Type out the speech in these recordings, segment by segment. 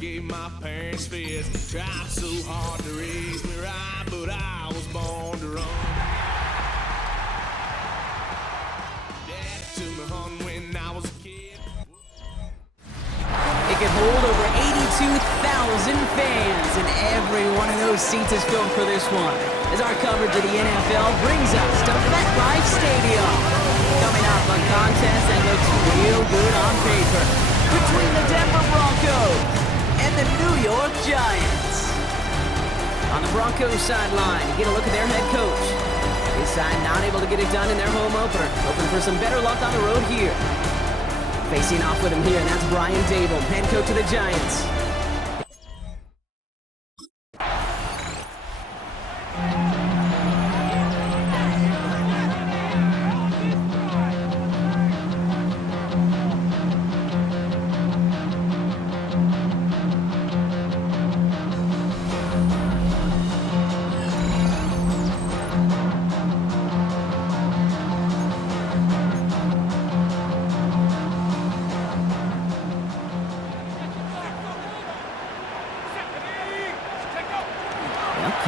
gave my parents fist. Tried so hard to raise me right, but I was born to run. Dad took me home when I was a kid. It can hold over 82,000 fans, and every one of those seats is filled for this one, as our coverage of the NFL brings us to MetLife Stadium. Coming up, a contest that looks real good on paper between the Denver Broncos and the New York Giants. On the Broncos sideline, you get a look at their head coach. His side not able to get it done in their home opener, hoping for some better luck on the road here. Facing off with him here, and that's Brian Dable, head coach of the Giants.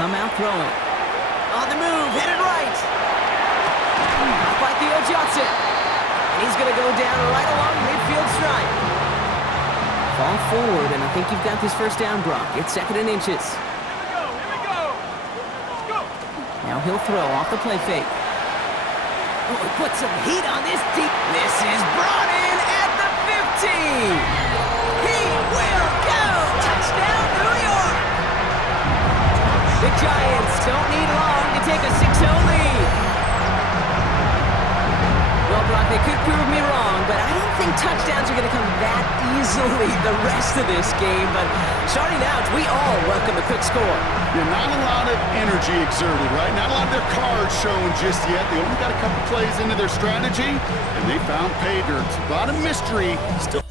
Come out throwing. On the move, headed right. Out by Theo Johnson. And he's going to go down right along midfield stripe. Fall forward, and I think you've got this first down, Brock. It's 2nd and inches. Here we go. Let's go. Now he'll throw off the play fake. Oh, he put some heat on this deep. This is brought in at the 15. He will go. Touchdown, New York. The Giants don't need long to take a 6-0 lead. Well, Brock, they could prove me wrong, but I don't think touchdowns are going to come that easily the rest of this game. But starting out, we all welcome a quick score. Yeah, not a lot of energy exerted, right? Not a lot of their cards shown just yet. They only got a couple plays into their strategy, and they found pay dirt. A lot of mystery still.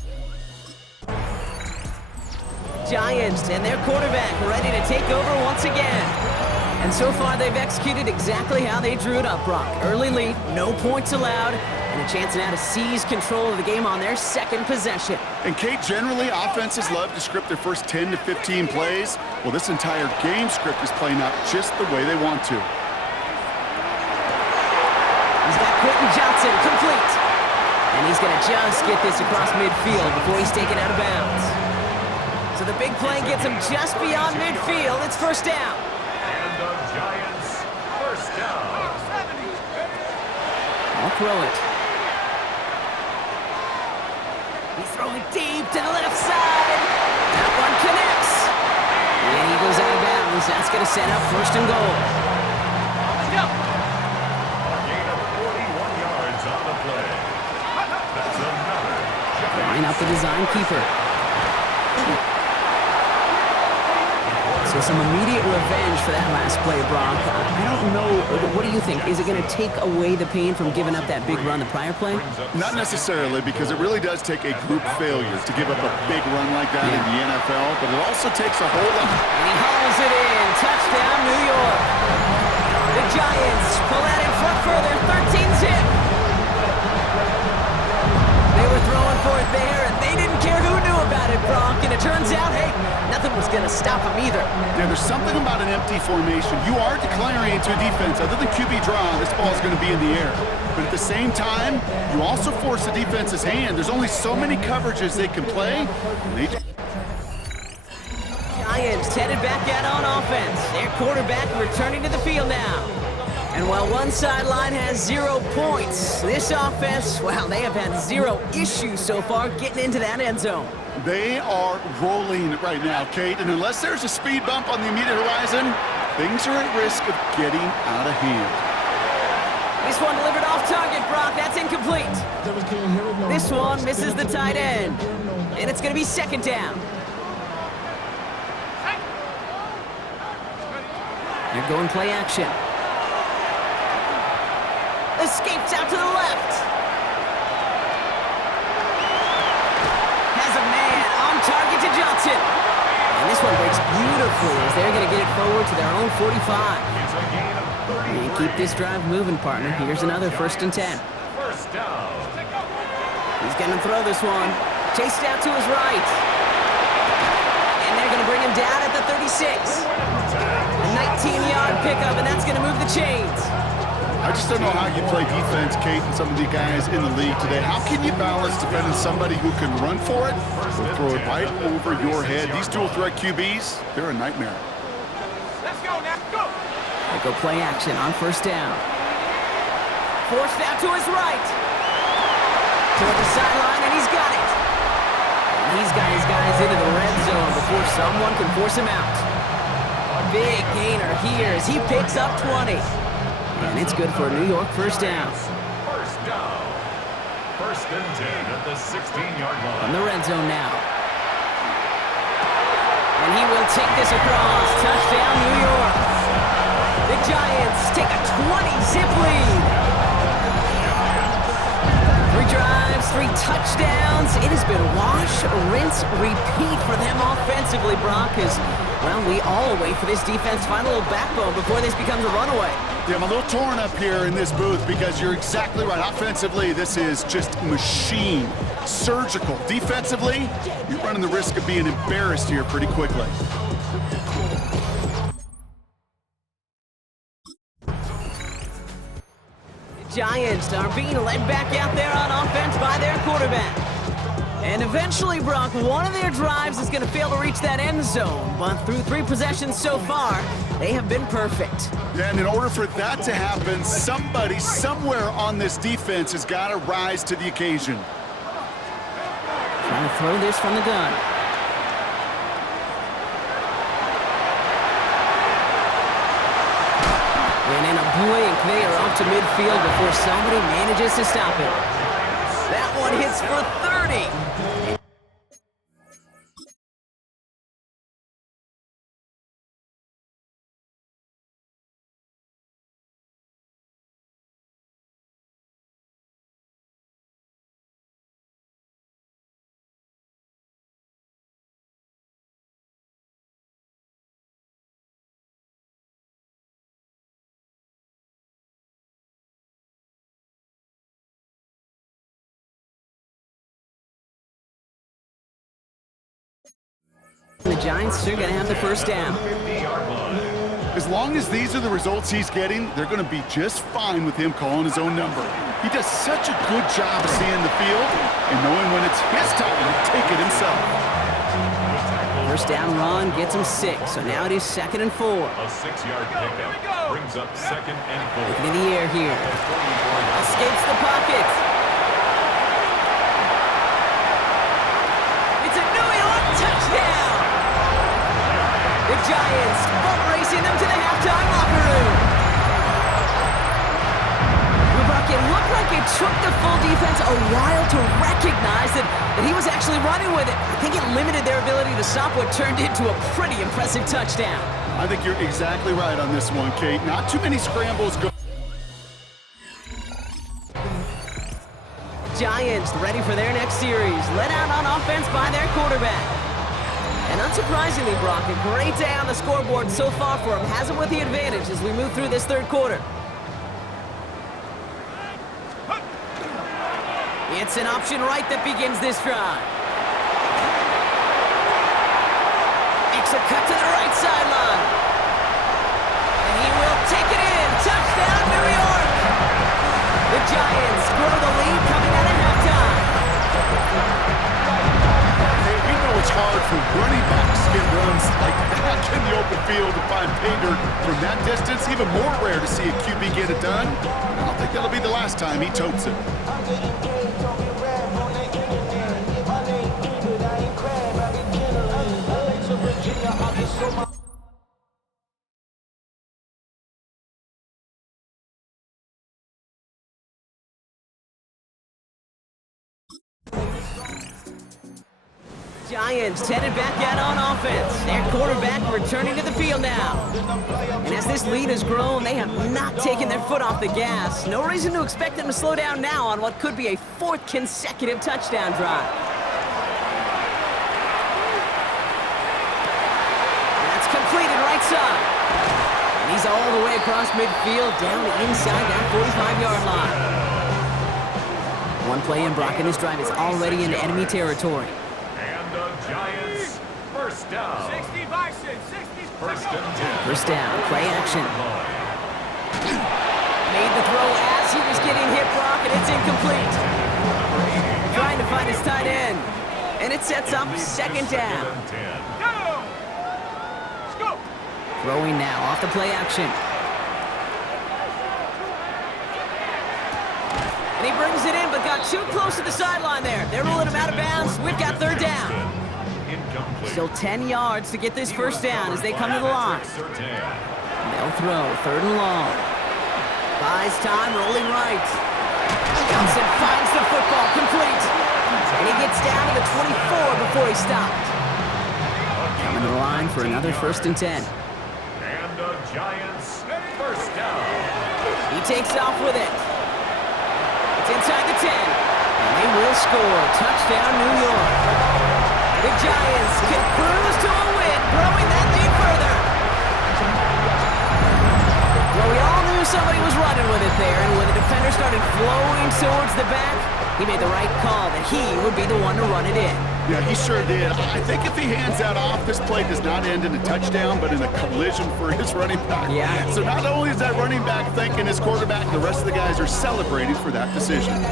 Giants and their quarterback ready to take over once again. And so far, they've executed exactly how they drew it up, Brock. Early lead, no points allowed, and a chance now to seize control of the game on their second possession. And Kate, generally, offenses love to script their first 10 to 15 plays. Well, this entire game script is playing out just the way they want to. He's got Quentin Johnson complete. And he's going to just get this across midfield before he's taken out of bounds. So the big play gets him just beyond midfield. It's first down. And the Giants, first down. I'll throw it. He's throwing deep to the left side. That one connects. And he goes out of bounds. That's going to set up first and goal. A gain of 41 yards on the play. That's another. Line up the design keeper. So some immediate revenge for that last play, Brock. I don't know. What do you think? Is it going to take away the pain from giving up that big run the prior play? Not necessarily, because it really does take a group failure to give up a big run like that in the NFL, but it also takes a whole lot. And he hauls it in. Touchdown, New York. The Giants pull out in front further. 13-zip. They were throwing for it there, and they didn't care who knew about it, Brock. And it turns out, hey, nothing was going to stop them either. Yeah, there's something about an empty formation. You are declaring to a defense, other than QB draw, this ball is going to be in the air. But at the same time, you also force the defense's hand. There's only so many coverages they can play. Giants headed back out on offense. Their quarterback returning to the field now. And while one sideline has 0 points, this offense, well, they have had 0 issues so far getting into that end zone. They are rolling right now, Kate, and unless there's a speed bump on the immediate horizon, things are at risk of getting out of hand. This one delivered off target, Brock. That's incomplete. This one misses the tight end. And it's going to be second down. They're going play action. Escapes out to the left. Has a man on target to Johnson. And this one breaks beautifully as they're going to get it forward to their own 45. And keep this drive moving, partner. Here's another 1st and 10. First down. He's going to throw this one. Chased out to his right. going to bring him down at the 36. A 19-yard pickup, and that's going to move the chains. I just don't know how you play defense, Kate, and some of the guys in the league today. How can you balance defending somebody who can run for it or throw it right over your head? These dual threat QBs, they're a nightmare. Let's go now. Go. They go play action on first down. Forced out to his right. Toward the sideline, and he's got it. And he's got his guys into the red zone before someone can force him out. Big gainer here as he picks up 20. And it's good for a New York first down. First down. First and 10 at the 16-yard line. On the red zone now. And he will take this across. Touchdown, New York. The Giants take a 20-zip lead. 3 drives, 3 touchdowns. It has been wash, rinse, repeat for them offensively, Brock, as, well, we all wait for this defense to find a little backbone before this becomes a runaway. Yeah, I'm a little torn up here in this booth because you're exactly right. Offensively, this is just machine, surgical. Defensively, you're running the risk of being embarrassed here pretty quickly. Giants are being led back out there on offense by their quarterback. And eventually, Brock, one of their drives is going to fail to reach that end zone. But through 3 possessions so far, they have been perfect. And in order for that to happen, somebody somewhere on this defense has got to rise to the occasion. Trying to throw this from the gun. And in a blink, they are off to midfield before somebody manages to stop it. That one hits for 30. The Giants are going to have the first down. As long as these are the results he's getting, they're going to be just fine with him calling his own number. He does such a good job of seeing the field and knowing when it's his time to take it himself. First down run gets him 6, so now it is 2nd and 4. A 6-yard pickup brings up 2nd and 4. Looking in the air here. Escapes the pocket. It's a New York touchdown! The Giants boat racing them to the halftime locker room. It looked like it took the full defense a while to recognize that he was actually running with it. I think it limited their ability to stop what turned into a pretty impressive touchdown. I think you're exactly right on this one, Kate. Not too many scrambles go. Giants ready for their next series, led out on offense by their quarterback. And unsurprisingly, Brock, a great day on the scoreboard so far for him. Has him with the advantage as we move through this 3rd quarter. It's an option right that begins this drive. Makes a cut to the right sideline. And he will take it in. Touchdown, New York! The Giants grow the lead coming out of halftime. We know it's hard for running backs to get runs like that in the open field to find pay dirt from that distance. Even more rare to see a QB get it done. I don't think that'll be the last time he totes it. Giants headed back out on offense. Their quarterback returning to the field now. And as this lead has grown, they have not taken their foot off the gas. No reason to expect them to slow down now on what could be a 4th consecutive touchdown drive. That's completed right side. And he's all the way across midfield down inside that 45-yard line. One play in, Brock, and this drive is already into enemy territory. And the Giants first down. First and 10. First down, play action. Made the throw as he was getting hit, Brock, and it's incomplete. Trying to find his tight end. And it sets up second down. Throwing now off the play action. And he brings it in, but got too close to the sideline there. They're rolling him out of bounds. We've got third down. Still 10 yards to get this first down as they come to the line. They'll throw, third and long. Buys time, rolling right. Johnson finds the football, complete. And he gets down to the 24 before he stopped. Coming to the line for another first and 10. And the Giants first down. He takes off with it. It's inside the 10. And they will score. Touchdown, New York. The Giants can cruise to a win, growing that lead further. Well, we all knew somebody was running with it there, and when the defender started flowing towards the back, he made the right call that he would be the one to run it in. Yeah, he sure did. I think if he hands that off, this play does not end in a touchdown, but in a collision for his running back. Yeah. So not only is that running back thanking his quarterback, the rest of the guys are celebrating for that decision.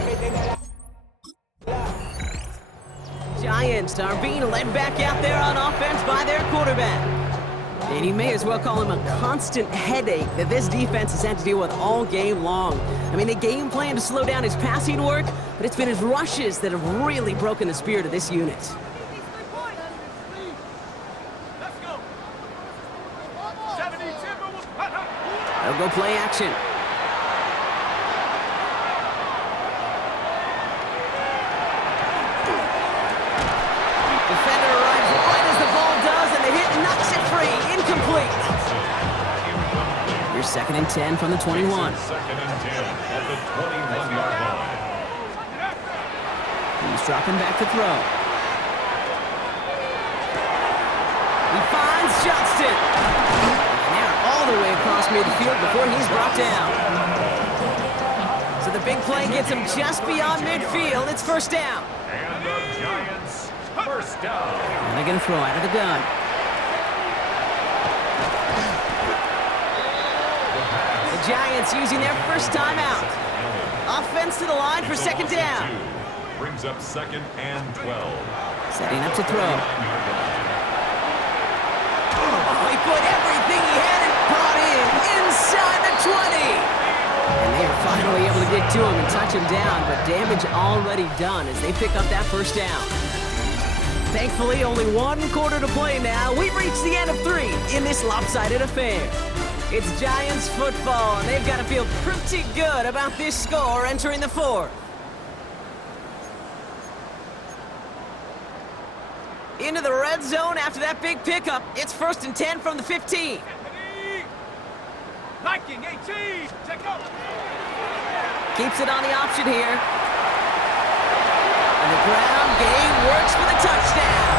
Giants are being led back out there on offense by their quarterback. And you may as well call him a constant headache that this defense has had to deal with all game long. I mean, they game plan to slow down his passing work, but it's been his rushes that have really broken the spirit of this unit. They'll go play action. Defender arrives right as the ball does, and the hit knocks it free. Incomplete. Here's second and 10 from the 21. Second and 10 at the 21-yard line. He's dropping back to throw. He finds Johnston. And they're all the way across midfield before he's brought down. So the big play gets him just beyond midfield. It's first down. And the Giants first down. And they're going to throw out of the gun. The Giants using their first timeout. Offense to the line for second down. Brings up second and 12. Setting up to throw. Oh, he put everything he had and brought in inside the 20. And they are finally able to get to him and touch him down, but damage already done as they pick up that first down. Thankfully, only one quarter to play now. We've reached the end of 3 in this lopsided affair. It's Giants football, and they've got to feel pretty good about this score entering the 4th. Into the red zone after that big pickup. It's first and 10 from the 15. Viking 18, check out. Keeps it on the option here. And the ground game works for the touchdown.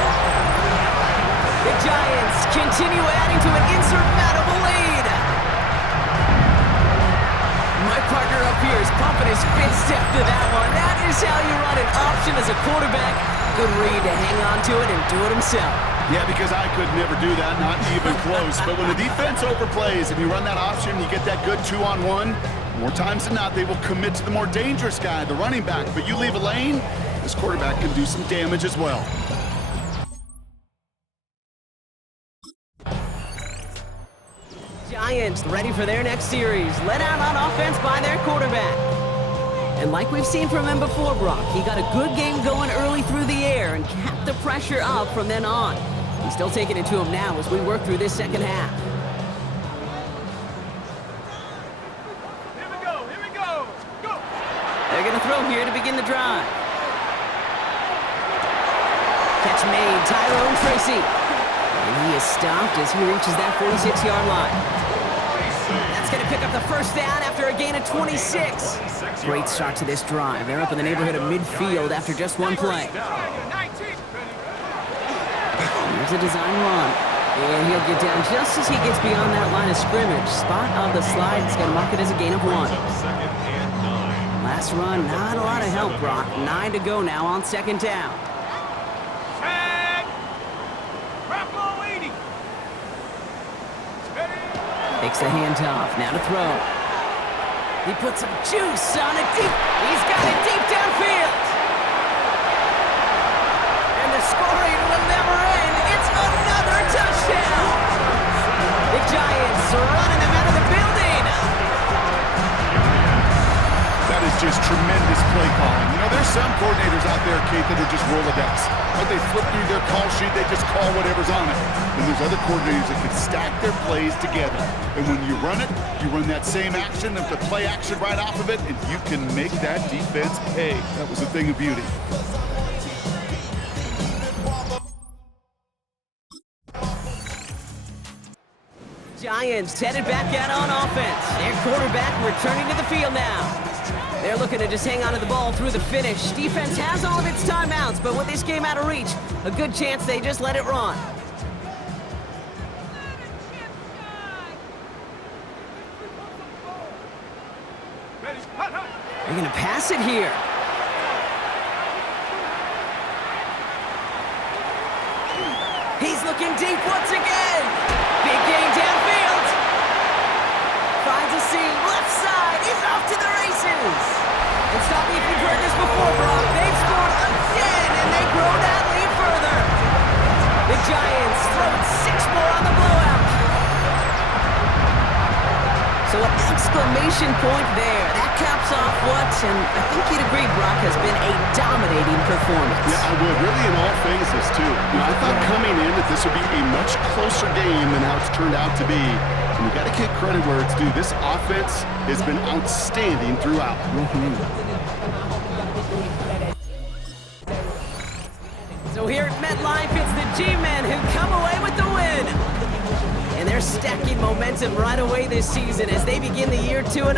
The Giants continue adding to an insurmountable lead. My partner up here is pumping his fist after that one. That is how you run an option as a quarterback. Good read to hang on to it and do it himself. Yeah, because I could never do that, not even close. But when the defense overplays and you run that option, you get that good 2-on-1, more times than not, they will commit to the more dangerous guy, the running back. But you leave a lane, this quarterback can do some damage as well. Giants ready for their next series, led out on offense by their quarterback. And like we've seen from him before, Brock, he got a good game going early through the air and kept the pressure up from then on. He's still taking it to him now as we work through this second half. Here we go, go! They're going to throw here to begin the drive. Catch made, Tyrone Tracy. And he is stopped as he reaches that 46-yard line. That's going to pick up the first down after a gain of 26. Great start to this drive. They're up in the neighborhood of midfield after just one play. Here's a design run. And he'll get down just as he gets beyond that line of scrimmage. Spot of the slide is going to mark it as a gain of 1. Last run, not a lot of help, Brock. 9 to go now on second down. Takes the handoff, now to throw. He puts some juice on it deep. He's got it deep downfield. And the scoring will never end. It's another touchdown. The Giants are running them out of the building. That is just tremendous play calling. You know, there's some coordinators out there, Kate, that are just Rolodex. Like they flip through their call sheet, they just call whatever's on it. And there's other coordinators that can stack their plays together. And when you run it, you run that same action, the play action right off of it, and you can make that defense pay. That was a thing of beauty. Giants headed back out on offense. Their quarterback returning to the field now. They're looking to just hang on to the ball through the finish. Defense has all of its timeouts, but with this game out of reach, a good chance they just let it run. They're going to pass it here. He's looking deep once again. Big gain downfield. Finds a seam, left side. He's off to the races. And stop me if you've heard this before, Brock. They've scored again, and they grow that lead further. The Giants throwing 6 more on the blowout. So an exclamation point there. That caps off what, and I think you'd agree, Brock, has been a dominating performance. Yeah, I would. Really in all phases, too. You know, I thought coming in that this would be a much closer game than how it's turned out to be. And we got to give credit where it's due. This offense has been outstanding throughout. So here at MetLife, it's the G-Men who come away with the win. And they're stacking momentum right away this season as they begin the year 2-0.